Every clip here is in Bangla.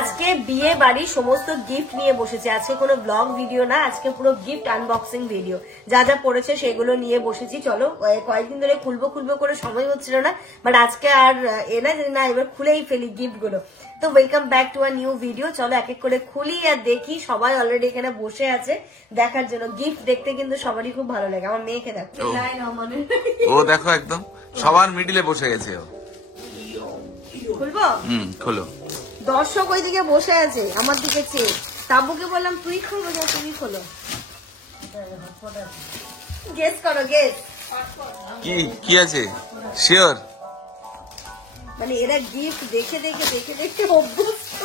আজকে বিয়ে বাড়ি সমস্ত গিফট নিয়ে বসেছে। আজকে কোনো ব্লগ ভিডিও না, আজকে পুরো গিফট আনবক্সিং ভিডিও। যা যা পড়েছে সেগুলো নিয়ে বসেছি। চলো কয়েকদিন ধরে খুলবো করে সময় হচ্ছিল না, বাট আজকে আর না এবার খুলেই ফেলি গিফট গুলো। তো welcome back to a new video. চলো এক এক করে খুলি আর দেখি। সবাই অলরেডি এখানে বসে আছে দেখার জন্য। গিফট দেখতে কিন্তু সবারই খুব ভালো লাগে। আমার মেয়েকে দেখো, ও দেখো একদম সবার মিডিলে বসে গেছে। ও খুলবো? খোলো। দর্শক ওইদিকে বসে আছে আমার দিকে চেয়ে। তাবুকে বললাম তুই খোলো, যা তুমি খোলো। গেস করো, গেস। কি আছে শিওর? মানে এরা গিফট দেখে দেখে দেখে দেখে অভ্যস্ত।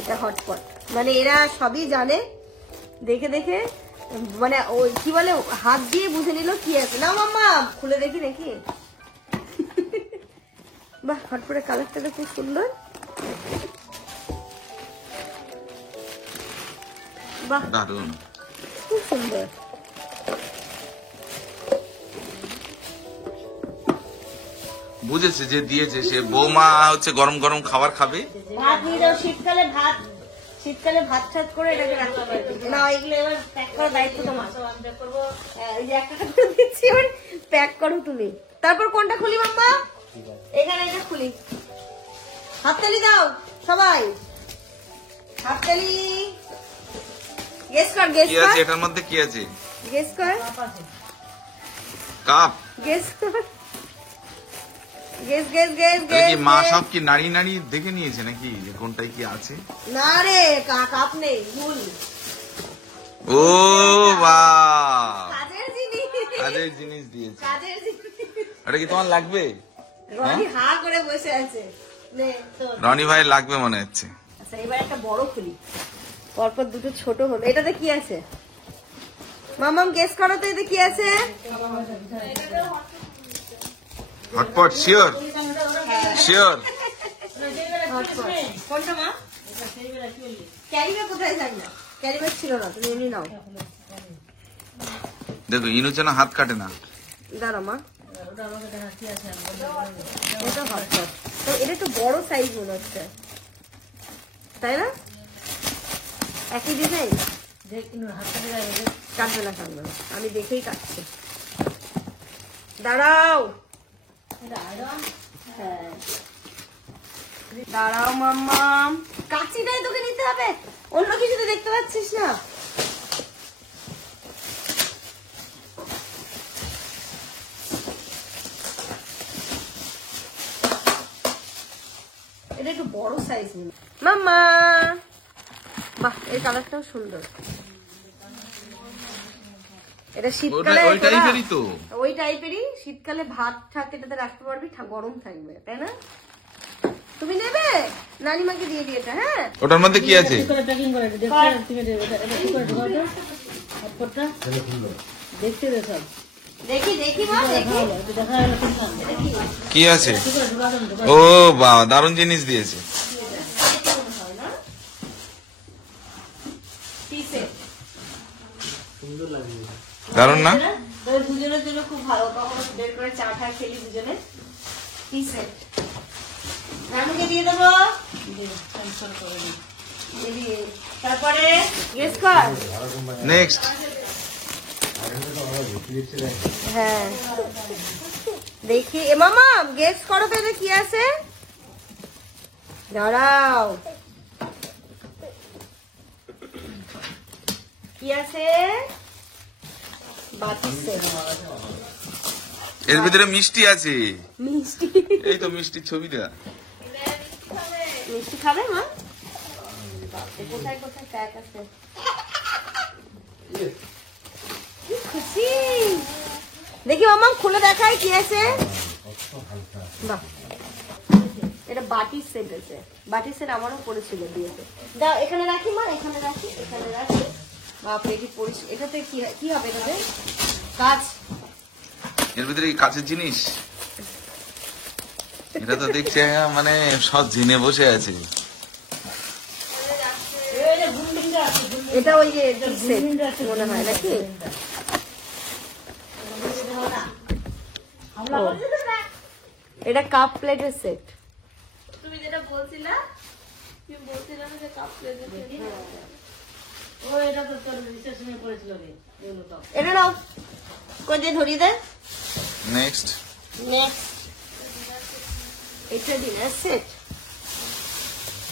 এটা হটপট, মানে এরা সবই জানে দেখে দেখে, মানে ওই কি বলে হাত দিয়ে বুঝে নিল কি আছে। না মাম্মা খুলে দেখি নাকি। বাহ, হটপটের কালারটা খুব সুন্দর। বাহ দারুণ, খুব সুন্দর। বুঝেছে যে দিয়েছে সে। বৌমা হচ্ছে গরম গরম খাবার খাবে। ভাত নিয়ে যাও, শীতকালে ভাত ঠাত করে এটাকে রাখতে পারবে না। এগুলো এবার প্যাক করার দায়িত্ব তোমার। এই যে একটা করে দিচ্ছি, এবার প্যাক করো তুমি। তারপর কোনটা খুলি মাম্মা? এখানে এটা খুলি। হাততালি দাও সবাই, হাততালি। গেস কর, গেস কি কর। আছে এটার মধ্যে? কি আছে? গেস কর, কাপ। গেস কর, গেস গেস গেস কি গেস। মা সব কি নাড়ি নাড়ি দেখে নিয়েছে নাকি যে কোনটাই কি আছে? না রে, কাপ নেই, ভুল। ও বাহ, কাজের জিনিস, কাজের জিনিস দিয়েছে। কাজের জিনিস। এটা কি তোমার লাগবে? রনি হা করে বসে আছে। নে তোর। রনি ভাই লাগবে মনে হচ্ছে। আচ্ছা এবার একটা বড় খুলি, পরপর দুটো ছোট হলো। এটাতে কি আছে মামাম? গেস করো তো, এতে কি আছে? Hotpot sure? শিওর? কোনটা মা? ক্যারি ব্যাগ কোথায়? জানি না, ক্যারি ব্যাগ ছিল না, তুমি এমনি নাও। দেখো ইনু যেন হাত কাটে না। দাঁড়া মা, এটা হটপট। তো এটা একটু বড় সাইজ মনে হচ্ছে, তাই না? একই ডিজাইন। কাটবে না, কাটবে না, আমি দেখেই কাটছি। দাঁড়াও, হ্যাঁ দাঁড়াও মাম্মাম। কাঁচিটাই তোকে নিতে হবে, অন্য কিছু তো দেখতে পাচ্ছিস না। এটা একটু বড় সাইজ মাম্মা। বাহ, এই কালারটাও সুন্দর। এটা শীতকালে ওই টাইপেরই তো, ওই টাইপেরই। শীতকালে ভাত ঠাক এটাতে রাখতে পারবি, গরম থাকবে, তাই না? তুমি নেবে, নানিমাকে দিয়ে দিয়ে এটা। হ্যাঁ, ওটার মধ্যে কি আছে? দেখি দেখি মা, দেখি কি আছে? ও বাহ, দারুণ জিনিস দিয়েছে। দারুণ না? দুজনের জন্য খুব ভালো। কখনো বের করে চা টা খেলি দুজনে। নানুকে দিয়ে দেবো। তারপরে গেস কর। নেক্সট। হ্যাঁ দেখি, এ মামা গেস করো তো এটা কি আছে। দাঁড়াও, কি আছে? এর ভিতরে মিষ্টি আছে। মিষ্টি? এই তো মিষ্টির ছবিটা। মিষ্টি খাবে মা? কোথায় কোথায় প্যাক আছে? খুশি। দেখি মামা খুলে দেখায় কি আছে। বাহ, এটা বাটির সেট আছে। বাটির সেট আমারও পড়েছিল বিয়েতে। দাও এখানে রাখি মা, এখানে রাখি, এখানে রাখি। বাপরে কি পড়িস। এটাতে কি হবে? এটাতে কাজ। এর ভিতরে কি কাঁচের জিনিস? এটা তো দেখছে মানে সব জেনে বসে আছে। এটা ওই যে মনে হয় নাকি? এটা কাপ প্লেটের সেট। তুমি যেটা বলছিলা, তুমি বলছিলে না যে কাপ প্লেট ও এটা তো তোর রিসেপশনে পড়েছিল রে, এগুলো তো। এটা নাও, কোথায় ধরিয়ে দে। নেক্সট নেক্সট, এটা ডিনার সেট।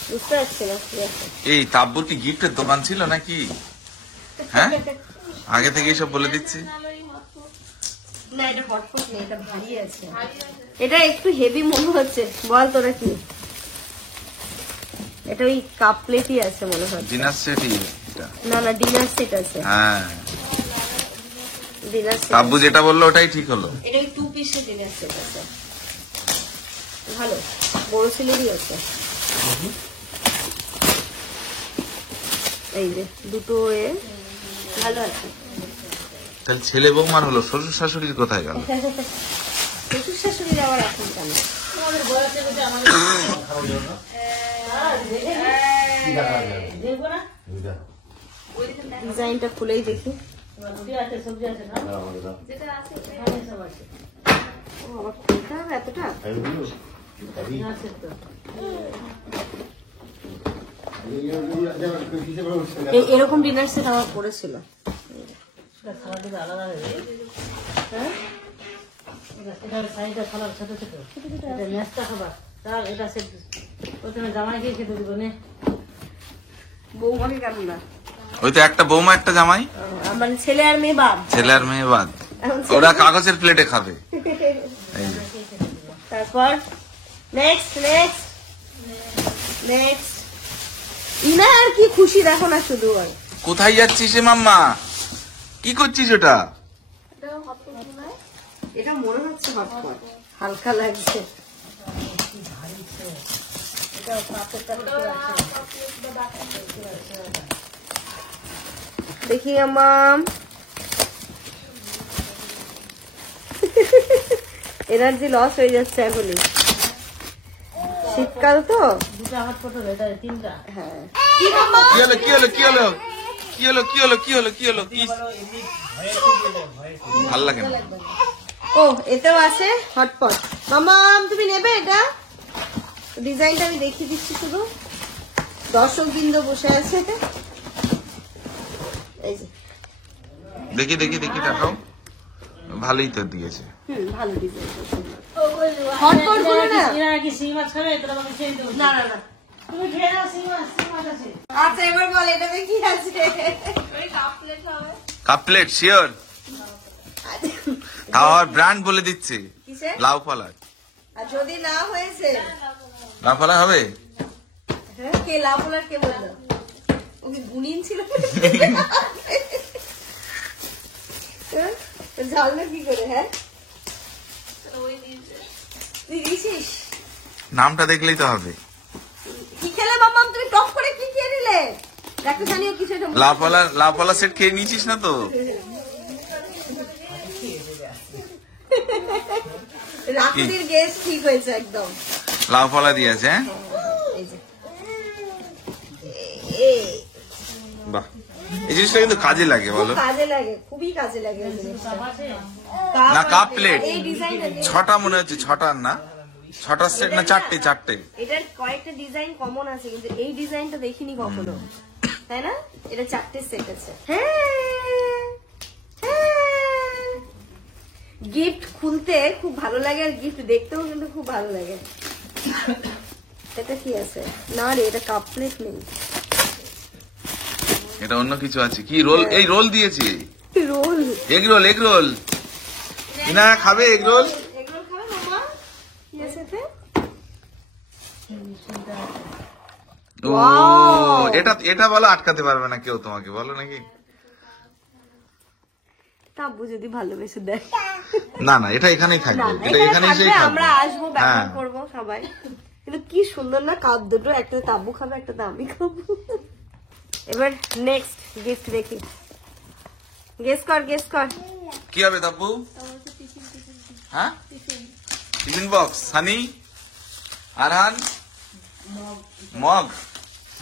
বুঝতে পারছি না কি আছে। এই তাব্বুর কি গিফটের দোকান ছিল নাকি? হ্যাঁ, আগে থেকে সব বলে দিচ্ছি। না এটা হটপট নেই, এটা ভারী আছে। এটা একটু হেভি মনে হচ্ছে, বল তোরা কি? এটা ওই কাপ প্লেটই আছে মনে হচ্ছে। ডিনার সেটই এটা। না না, ডিনার সেট আছে। হ্যাঁ, ডিনার সেট। তাব্বু যেটা বললো ওটাই ঠিক হলো। এটা ওই 2 পিসের ডিনার সেট আছে। ভালো, বড় ছেলেরই আছে। এই যে দুটো এ ভালো আছে। তাহলে ছেলে বৌমার হলো, শ্বশুর শাশুড়ির কোথায় গেল? শ্বশুর শাশুড়ির আবার এখন কেন? আমাদের বয়সে বলছে আমাদের দেখবো না? ডিজাইনটা খুলেই দেখি। রুটি আছে, সবজি আছে না? যেটা আছে এখানে সব আছে। ও আবার খুলতে হবে এতটা? আছে তো। এরকম ডিনার সেট আমার পড়েছিল। এটা খাবার দিকে আলাদা হবে। হ্যাঁ? এটার সাইজটা খাবার ছোট ছোট। এটা ন্যাস্তা খাবার। তার এটা সে প্রথমে জামাইকে খেতে দিব নে। বৌমাকে কেন না? ওই তো একটা বৌমা একটা জামাই, আমার ছেলে আর মেয়ে বাদ। ছেলে আর মেয়ে বাদ। এখন ওরা কাগজের প্লেটে খাবে। এই যে। তারপর নেক্সট নেক্সট নেক্সট। ইনা আর কি খুশি দেখো না শুধু। আর কোথায় যাচ্ছিস রে মাম্মা? কি করছিস ওটা? এটা মনে হচ্ছে হটপট, হালকা লাগছে। দেখি আমার এনার্জি লস হয়ে যাচ্ছে এখনই, শীতকাল তো। দুটা হাত পটল, এটা তিনটা। হ্যাঁ, কি হলো কি হলো কি হলো কি হলো কি হলো কি হলো কি হলো কি? ভাল লাগে না। ও এতেও আছে হটপট। মামাম তুমি নেবে এটা? ডিজাইনটা আমি দেখিয়ে দিচ্ছি শুধু, দর্শক বিন্দু বসে আছে। এই যে দেখি দেখি দেখি দেখাও, ভালোই তো দিয়েছে। ভালো ডিজাইন। হটপট গুলো না? এরা কি শিং মাছ খাবে? তোরা আমাকে খেয়ে দেবো। না না না। তুমি খেয়ে নাও, শিং মাছ আছে। আচ্ছা এবার বল এটাতে কি আছে? ওই কাপ প্লেট হবে। Couplet sure? তাও আর ব্র্যান্ড বলে দিচ্ছে, কিসে? লাউ পালা। আর যদি না হয়েছে? লাউ পালা হবে? হ্যাঁ, কে লাভলার কে বললো? ওকে গুণিন ছিল। হ্যাঁ? জানলো কি করে? হ্যাঁ, ওই দিয়েছে। তুই দিছিস? নামটা দেখলেই তো হবে। কি খেলে মামাম? তুমি টপ করে কি খেয়ে নিলে? দেখো জানিও কিছু একটা লাউ পালা সেট খেয়ে নিয়েছিস না তো? রাকুদির গেস ঠিক হয়েছে একদম। লাউ পালা দিয়েছে। হ্যাঁ, এই যে বাহ, এই জিনিসটা কিন্তু কাজে লাগে খুব বলো। কাজে লাগে, খুবই কাজে লাগে এই জিনিসটা। না, কাপ প্লেট এই ডিজাইনটা 6টা মনে হচ্ছে, 6টার না, 6টার সেট না, 4টে। এটার কয়েকটা ডিজাইন কমন আছে, কিন্তু এই ডিজাইনটা দেখিনি কখনো, তাই না? এটা 4টে সেট আছে। গিফট খুলতে খুব ভালো লাগে, আর গিফট দেখতেও কিন্তু খুব ভালো লাগে। এটা কি আছে? না রে, এটা কাপ প্লেট নেই, এটা অন্য কিছু আছে। কি রোল? এই রোল দিয়েছে, roll. Egg roll. Egg roll না খাবে? এগ রোল এগুলো খাবে মামা? কি আছে এতে? ও, এটা বলো, আটকাতে পারবে না কেউ তোমাকে, বলো নাকি? তাব্বু যদি ভালোবেসে দেয়। না না, এটা এখানেই না, থাকবে, এটা এখানে এখানেই সেই থাকবে, থাকবে। আমরা আসবো, হ্যাঁ, ব্যবহার করবো সবাই। কিন্তু কি সুন্দর না কাপ দুটো, একটা তাব্বু খাবে, একটা আমি খাবো। এবার নেক্সট গিফট দেখি, গেস কর। কি হবে দাব্বু? হ্যাঁ, tiffin box. Sunny, Arhan, mug.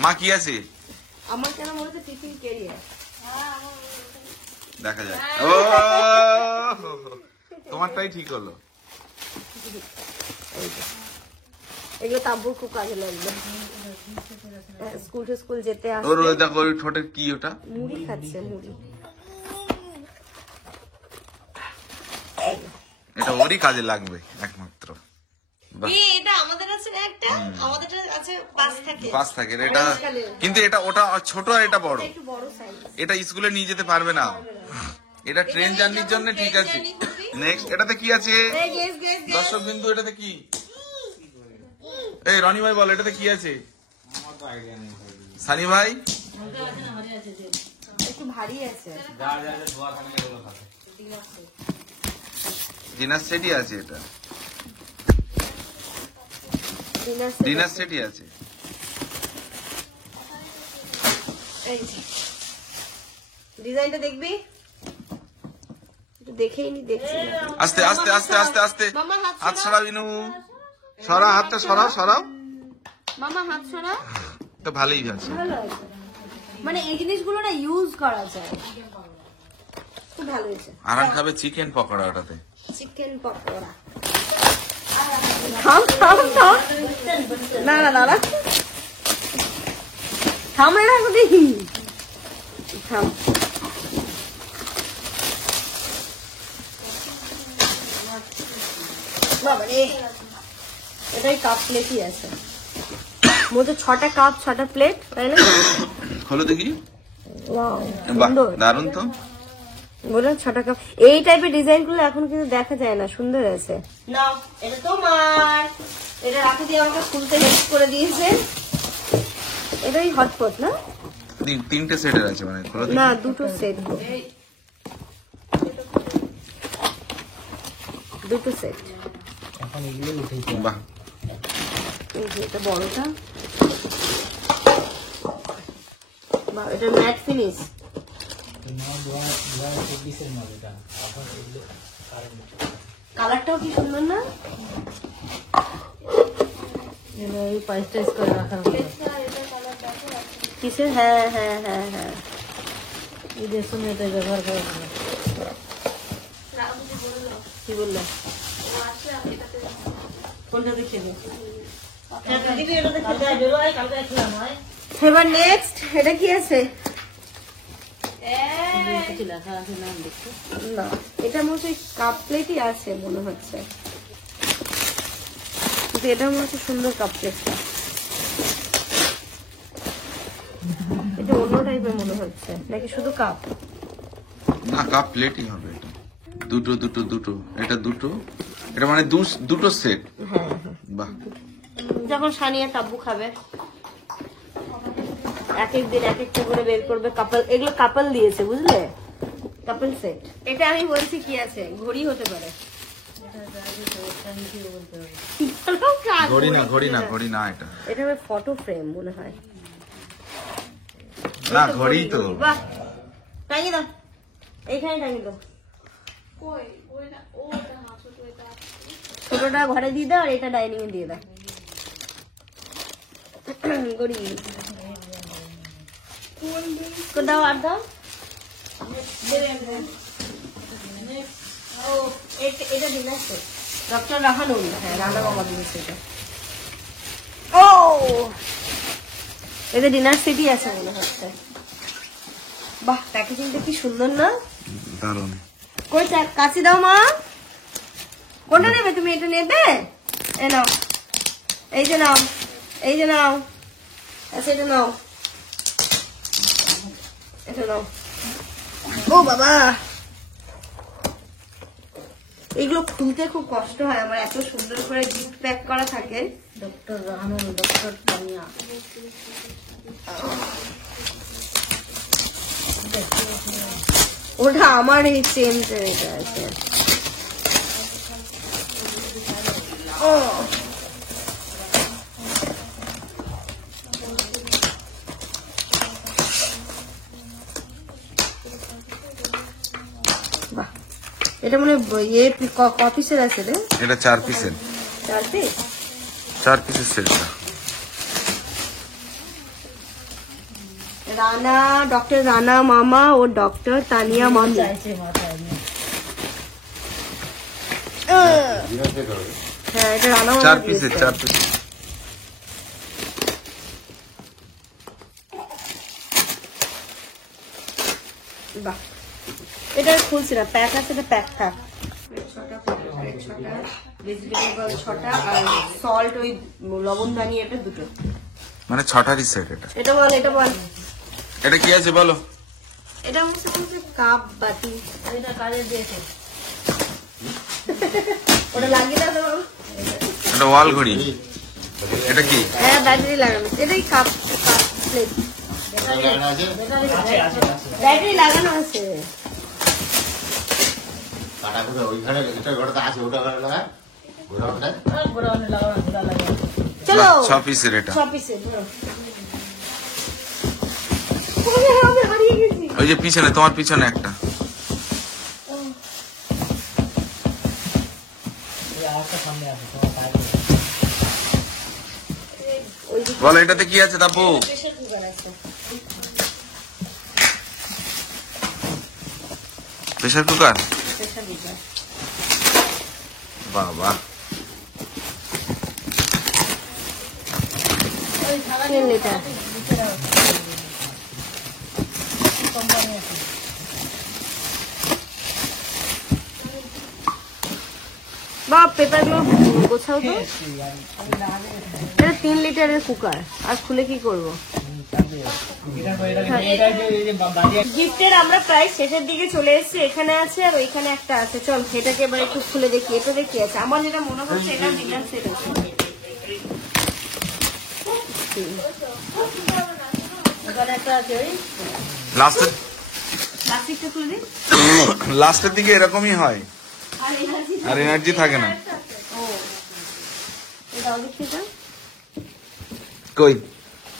মা কি আছে? আমার কেন মনে হচ্ছে টিফিন ক্যারিয়ার। দেখা যায়। ও, তোমারটাই ঠিক হলো। এগুলো তাব্বুর খুব কাজে লাগবে স্কুল যেতে ওর আসবে। ওই দেখো ওই ঠোঁটের কি ওটা? মুড়ি খাচ্ছে, মুড়ি। এটা ওরই কাজে লাগবে একমাত্র। বাহ। এটা আমাদের আছে না একটা, আমাদের আছে পাঁচ থাকে এটা, কিন্তু এটা ওটা ছোট আর এটা বড়। একটু বড় সাইজ। এটা স্কুলে নিয়ে যেতে পারবে না, এটা ট্রেন জার্নির জন্য ঠিক আছে। নেক্সট এটাতে কি আছে দর্শক বিন্দু? এটাতে কি? এই রনি ভাই বল এটাতে কি আছে? সানি ভাই একটু ভারী আছে। ডিনার সেটই আছে, এটা ডিনার সেটই আছে। ডিজাইনটা দেখবি? একটু দেখেই নি, দেখছি না। আস্তে আস্তে আস্তে আস্তে আস্তে মামা হাত হাত সরাও। সরাও বিনু, সরা হাতটা সরাও সরাও। মামা হাত সরা। তো ভালোই আছে। ভালো আছে, মানে এই জিনিসগুলো না ইউজ করা যায়, খুব ভালো হয়েছে। আরাম খাবে চিকেন পকোড়া ওটাতে। চিকেন পকোড়া। থাম থাম থাম, না না দাঁড়া, থাম এটা দেখি, থাম। বাবা রে, এটাই কাপ প্লেটই আছে, মধ্যে 6টা কাপ 6টা প্লেট, তাই না? খোলো দেখি। Wow, বাহ সুন্দর। দারুন তো। বললাম 6টা কাপ। এই টাইপের ডিজাইন গুলো এখন কিন্তু দেখা যায় না, সুন্দর আছে। না এটা তোমার, এটা রাখে দিয়ে আমাকে খুলতে হেল্প করে দিয়েছে। এটাই হটপট না? তিনটে সেটের আছে মানে, খোলো দেখি। না, দুটো সেট, দুটো সেট। বাহ এই যে এটা বড়টা, বাহ, এটা ম্যাট ফিনিশ। কালারটাও কি সুন্দর না? এই পাইস টাইস করে রাখার মতো। কিসের? হ্যাঁ হ্যাঁ হ্যাঁ হ্যাঁ, ঈদের সময় এটা ব্যবহার করা ভালো। কি বললে? কোনটা দেখে কালকে খেলাম হয় এবার নেক্সট এটা কি আছে? কিছু লেখা আছে নাম দেখতে। না, এটা মনে হচ্ছে কাপ প্লেটই আছে মনে হচ্ছে, কিন্তু এটা মনে হচ্ছে সুন্দর কাপ প্লেটটা, এটা অন্য টাইপের মনে হচ্ছে, নাকি শুধু কাপ? না কাপ প্লেটই হবে এটা। দুটো দুটো দুটো, এটা দুটো, এটা মানে দুটো সেট। হ্যাঁ, বাহ যখন সানিয়া তাব্বু খাবে এক এক দিন এক একটা করে বের করবে কাপল, এগুলো কাপল দিয়েছে বুঝলে, কাপল সেট। এটা আমি বলছি কি আছে, ঘড়ি হতে পারে। ঘড়ি না ঘড়ি না ঘড়ি না, এটা এটা হবে ফটো ফ্রেম মনে হয়। না ঘড়ি তো। বাহ, টাঙিয়ে দাও, এইখানে টাঙিয়ে দাও। কই ওই না, ও ওটা না, ছোট এটা। ছোটটা ঘরে দিয়ে দাও আর এটা ডাইনিং এ দিয়ে দাও। গড়ি দাও আর দাও। ও এটা ডিনার সেট, ডক্টর রাহানুল, হ্যাঁ রানা বাবা দিয়েছে এটা। ও এটা ডিনার সেটই আছে মনে হচ্ছে। বাহ, প্যাকেজিংটা কি সুন্দর না? দারুন। কই কাছে দাও মা, কোনটা নেবে তুমি? এটা নেবে? এ নাও, এই যে নাও, এই যে নাও, আচ্ছা এটা নাও, এটা নাও। ও বাবা, এগুলো খুলতে খুব কষ্ট হয় আমার, এত সুন্দর করে গিফট প্যাক করা থাকে। Doctor Rahanul, doctor Tania. ওটা আমার এই চেনটা, এটা আছে। ও বাহ, এটা মানে ইয়ে কপিসের আছে রে, এটা 4 পিসের, 4 পিস। 4 পিসের সেটটা। রানা, ডক্টর রানা মামা ও ডক্টর তানিয়া মামি। চাইছে মাথায় নিয়ে। হ্যাঁ, এটা রানা মামা 4 দিয়েছে। পিসের 4 পিস। বাহ, এটা খুলছি না, প্যাক আছে, এটা প্যাক থাক। 6টা ভেজিটেবল 6টা আর সল্ট ওই লবণদানি এটা 2টো। মানে 6টারই সেট এটা। এটা বল, এটা বল, এটা কি আছে বলো? এটা হচ্ছে কাপ বাটি। এটা কাজে দিয়েছে। ওটা লাগিয়ে দাও তো বাবা। এটা ওয়াল ঘড়ি। এটা কি? হ্যাঁ ব্যাটারি লাগানো, এটাই কাপ প্লেট ব্যাটারি লাগানো আছে। চলো 6 পিসের এটা। 6 পিসের আমি হারিয়ে গেছি। ওই যে পিছনে, তোমার পিছনে একটা। বলো এটাতে কি আছে তাপু? প্রেসার কুকার আছে। Pressure cooker. প্রেসার কুকার বাবা, 3 লিটার। বাবা পেপার গুলো গোছাও তো। এটা 3 লিটারের কুকার, আর খুলে কি করব? গিফটের আমরা প্রায় শেষের দিকে চলে এসেছি। এখানে আছে আর ওইখানে একটা আছে, চল এটাকে এবার একটু খুলে দেখি। এটা দেখি আছে, আমার যেটা মনে হচ্ছে এটা ডিনার সেট আছে। এখানে একটা আছে ওই লাস্টের প্লাস্টিকটা খুলে দিই। লাস্টের দিকে এরকমই হয়, আর এনার্জি আর এনার্জি থাকে না। ও এটা অনেক ঠিক। কই,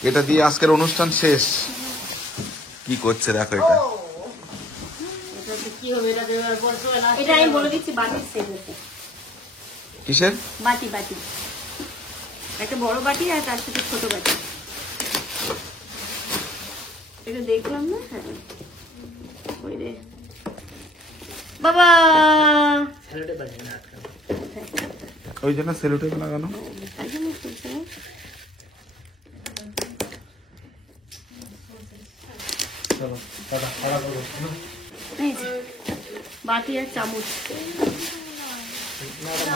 এটা দিয়ে আজকের অনুষ্ঠান শেষ। কি করছে দেখো এটা। এটাতে কি হবে? এটা দেওয়ার পর তো না এটা আমি বলে দিচ্ছি, বাটির সেট আছে। কিসের? বাটি বাটি, একটা বড় বাটি আর তার সাথে ছোট বাটি। এটা দেখলাম না। হ্যাঁ ওই রে বাবা, ওই জন্য সেলুটেপ লাগানো। তাই জন্য খুলছে না। এই যে, বাটি আর চামচ।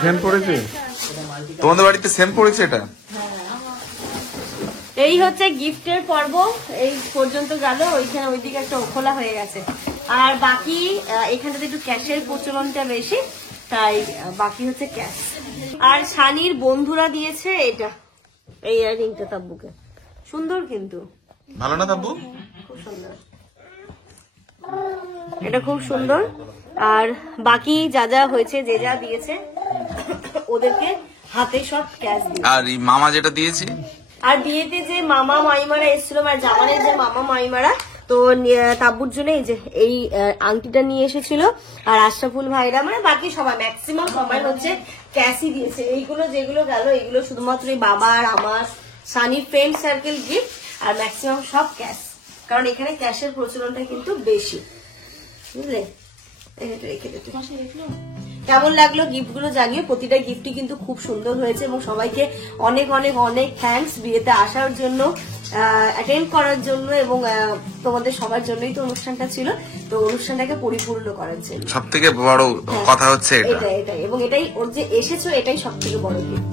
সেম পড়েছে তোমাদের বাড়িতে? সেম পড়েছে এটা? এই হচ্ছে গিফটের পর্ব, এই পর্যন্ত গেল। ওইখানে ওইদিকে একটা খোলা হয়ে গেছে। আর বাকি এখানটাতে একটু ক্যাশের প্রচলনটা বেশি, তাই বাকি হচ্ছে ক্যাশ। আর শানির বন্ধুরা দিয়েছে এটা, এই ইয়াররিংটা তাব্বুকে। সুন্দর কিন্তু, ভালো না তাব্বু? খুব সুন্দর, এটা খুব সুন্দর। আর বাকি যা যা হয়েছে, যে যা দিয়েছে ওদেরকে হাতে সব ক্যাশ দিয়ে। আর এই মামা যেটা দিয়েছি, আর বিয়েতে যে মামা মাইমারা এসেছিল, মানে জামানের যে মামা মাইমারা, তো তাব্বুর জন্য এই যে এই আংটিটা নিয়ে এসেছিল। আর আশরাফুল ভাইরা, মানে বাকি সবাই ম্যাক্সিমাম সবাই হচ্ছে ক্যাশই দিয়েছে। এইগুলো যেগুলো গেল, এগুলো শুধুমাত্র এই বাবা আর আমার সানি ফ্রেন্ড সার্কেল গিফট, আর ম্যাক্সিমাম সব ক্যাশ, কারণ এখানে ক্যাশের প্রচলনটা কিন্তু বেশি, বুঝলে? এটা রেখে দিতে। কেমন লাগলো গিফট গুলো জানিও। প্রতিটা গিফটই কিন্তু খুব সুন্দর হয়েছে এবং সবাইকে অনেক অনেক অনেক থ্যাঙ্কস বিয়েতে আসার জন্য, অ্যাটেন্ড করার জন্য, এবং তোমাদের সবার জন্যই তো অনুষ্ঠানটা ছিল, তো অনুষ্ঠানটাকে পরিপূর্ণ করার জন্য। সব থেকে বড় কথা হচ্ছে এটা। এটাই এবং এটাই ওর যে এসেছো, এটাই সব থেকে বড় গিফট।